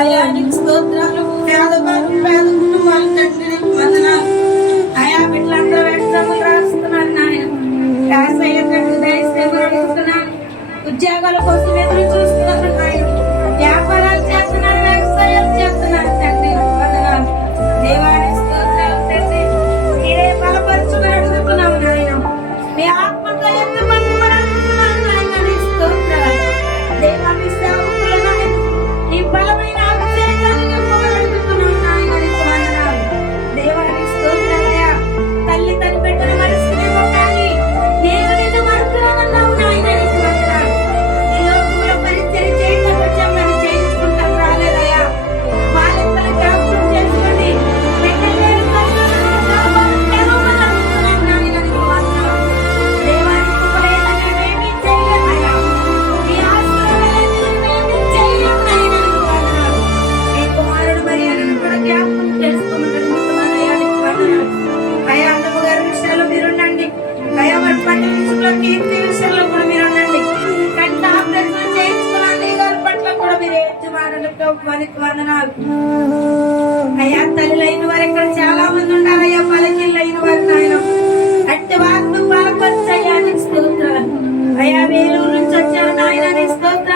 అయ్యా నీకు స్తోత్రాలు. పేద కుటుంబాలు తండ్రి నీకు వందనాలు. అయా బిడ్డలందరూ ఎగ్జాములు రాస్తున్నారు నాయన. తండ్రి దయచేయమని అడుగుతున్నాను. ఉద్యోగాల కోసం ఎదురు చూస్తున్నారు నాయన. వ్యాపారాలు చేస్తున్నారు, వ్యవసాయాలు చేస్తున్నారు తండ్రి వందనాలు. దేవానికి స్తోత్రాలు తండ్రి. మీరే బలపరచమని అడుగుతున్నాము నాయన. మీ ఆత్మతో ఎంతమంది అడుగుతున్నాను నాయన. నీ స్తోత్రాలు దేవా. మీ సేవకుల నాయన ఈ బలమైన అభిషేకాన్ని నింపమని అడుగుతున్నాము నాయన. నీకు వందనాలు. దేవానికి స్తోత్రాలయ్యా. తల్లి తన బిడ్డను మరుస్తునేమో కానీ నేను నిన్ను మరుతున్నానన్నావు నాయన. నీకు వందనాలు. ఈ లోకంలో పరిచయం చేయటం వచ్చామని చేయించుకుంటాం రాలేదయ్యా. వాళ్ళిద్దరు జ్ఞాపకం చేసుకోండి. బిడ్డలు లేని పరిస్థితుల్లో తెరవమని అడుగుతున్నాం నాయన. నీకు వందనాలు. దేవానికి కృపలేదని మేమేమీ చేయలేమయ్యా. మీ ఆశీర్వాదాలను మేమేమీ చేయలేము నాయన. నీకు వందనాలు. మీ కుమారుడు మరియను కూడా జ్ఞాపకం చేసుకోమని అడుగుతున్నానయ్యా. నీకు వందనాలు. అయ్యా అన్నమ్మ గారి విషయాల్లో మీరుండండి. అయ్యా మరి పంట విషయంలో, కీర్తి విషయంలో కూడా మీరుండండి. కంట ఆపరేషన్ చేయించుకున్న అన్నయ్య గారి పట్ల కూడా మీరు యజమానులకు వారికి వందనాలు. అయ్యా తల్లిలైన వారు ఇక్కడ చాలా మంది ఉన్నారు. అయ్యా పలకిళ్ళైన వారు నాయన అట్టి వారిని బలపరిచయ్యా. నీకు స్తోత్రాలు. అయ్యా వేలూరు నుంచి వచ్చారు నాయన. నీ స్తోత్రాలు.